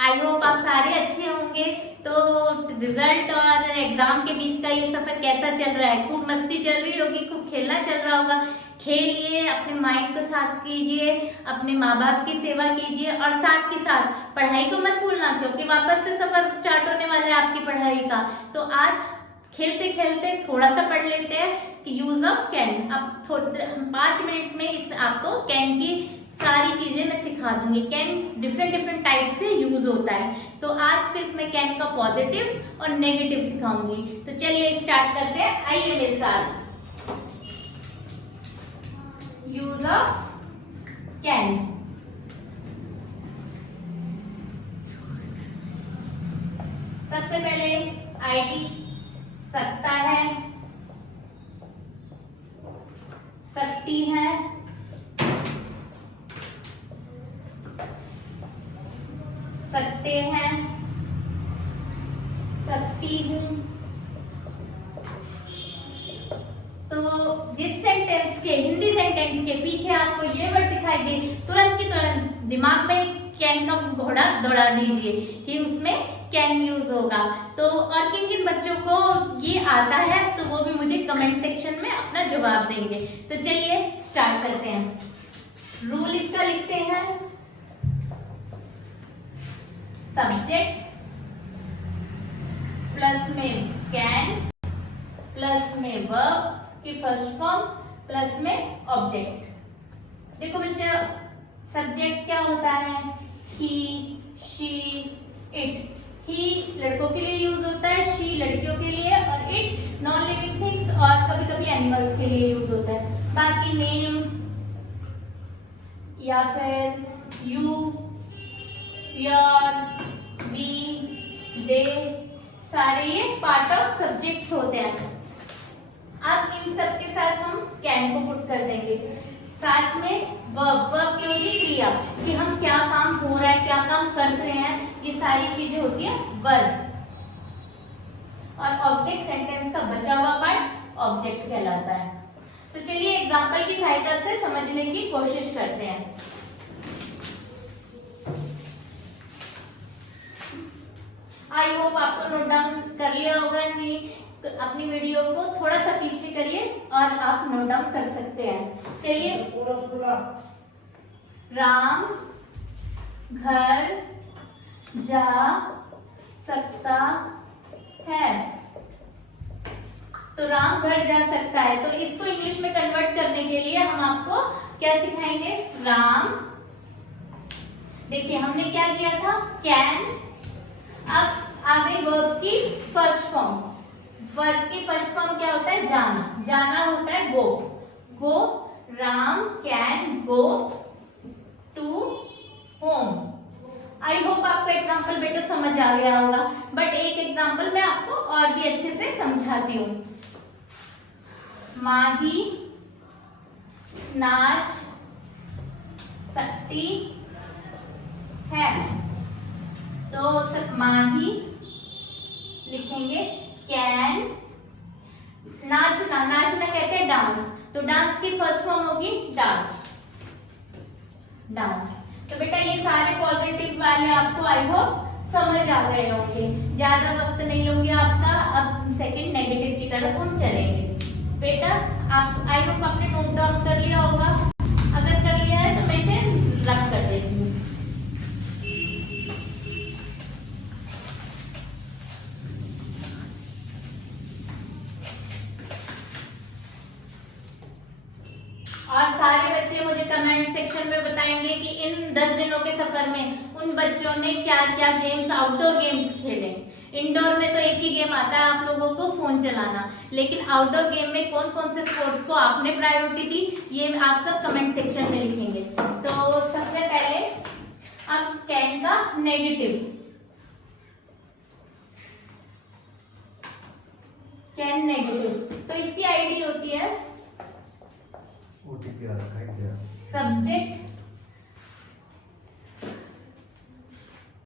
I hope आप सारे अच्छे होंगे। तो रिजल्ट और एग्जाम के बीच का ये सफर कैसा चल रहा है? खूब मस्ती चल रही होगी, खूब खेलना चल रहा होगा। खेलिए, अपने माइंड को साथ कीजिए, अपने माँ बाप की सेवा कीजिए और साथ के साथ पढ़ाई को मत भूलना, क्योंकि वापस से सफर स्टार्ट होने वाला है आपकी पढ़ाई का। तो आज खेलते खेलते थोड़ा सा पढ़ लेते हैं कि यूज ऑफ कैन। अब 5 मिनट में इस आपको कैन की सारी चीजें मैं सिखा दूंगी। कैन डिफरेंट टाइप से यूज होता है। तो आज सिर्फ मैं कैन का पॉजिटिव और नेगेटिव सिखाऊंगी। तो चलिए स्टार्ट करते हैं, आइए मेरे साथ। Use of can. सबसे पहले आईडी सकता है, सकती है, सकते हैं, सकती हूँ। तो जिस सेंटेंस के, हिंदी सेंटेंस के पीछे आपको ये वर्ड दिखाई दे, तुरंत की तुरंत दिमाग में कैन का घोड़ा दौड़ा दीजिए कि उसमें कैन यूज होगा। तो और किन किन बच्चों को ये आता है तो वो भी मुझे कमेंट सेक्शन में अपना जवाब देंगे। तो चलिए स्टार्ट करते हैं। रूल इसका लिखते हैं, सब्जेक्ट प्लस में कैन प्लस में वर्ब की फर्स्ट फॉर्म प्लस में ऑब्जेक्ट। देखो बच्चा, सब्जेक्ट क्या होता है? ही, शी, इट। ही लड़कों के लिए यूज होता है, शी लड़कियों के लिए, और इट नॉन लिविंग थिंग्स और कभी कभी एनिमल्स के लिए यूज होता है। बाकी नेम या फिर यू, योर, वी, दे, सारे ये पार्ट ऑफ सब्जेक्ट्स होते हैं। अब इन सब के साथ हम कैन को पुट कर देंगे। साथ में वर्ब, वर्ब की होगी क्रिया कि हम क्या काम हो रहा है, क्या काम कर रहे हैं, ये सारी चीजें होती है वर्ब। और ऑब्जेक्ट सेंटेंस का बचा हुआ पार्ट ऑब्जेक्ट कहलाता है। तो चलिए एग्जांपल की सहायता से समझने की कोशिश करते हैं। आई होप आपको नोट डाउन कर लिया होगा। नहीं तो अपनी वीडियो को थोड़ा सा पीछे करिए और आप नोट डाउन कर सकते हैं। चलिए, राम घर जा सकता है। तो राम घर जा सकता है, तो इसको इंग्लिश में कन्वर्ट करने के लिए हम आपको क्या सिखाएंगे? राम, देखिए हमने क्या किया था, कैन। अब आ गई वर्ब की फर्स्ट फॉर्म। वर्ब की फर्स्ट फॉर्म क्या होता है? जाना। जाना होता है go. Go, Ram can go to home. I hope आपको एग्जाम्पल बेटा समझ आ गया होगा, बट एक एग्जाम्पल मैं आपको और भी अच्छे से समझाती हूँ। माही नाच सकती है। तो माही लिखेंगे कैन। नाचना, नाचना कहते हैं डांस, तो डांस की फर्स्ट फॉर्म होगी डांस, डांस। तो बेटा ये सारे पॉजिटिव वाले आपको आई होप समझ आ गए होंगे। ज्यादा वक्त नहीं लूंगी आपका, अब सेकंड नेगेटिव की तरफ हम चलेंगे। बेटा आप आई होप आपने नोट डाउन कर लिया होगा। अगर कर लिया है तो मैं इसे रख कर देती हूँ। और सारे बच्चे मुझे कमेंट सेक्शन में बताएंगे कि इन 10 दिनों के सफर में उन बच्चों ने क्या क्या गेम्स, आउटडोर गेम्स खेले। इंडोर में तो एक ही गेम आता है आप लोगों को, फोन चलाना, लेकिन आउटडोर गेम में कौन कौन से स्पोर्ट्स को आपने प्रायोरिटी दी, ये आप सब कमेंट सेक्शन में लिखेंगे। तो सबसे पहले अब कैन का नेगेटिव, कैन नेगेटिव। तो इसकी आईडी होती है सब्जेक्ट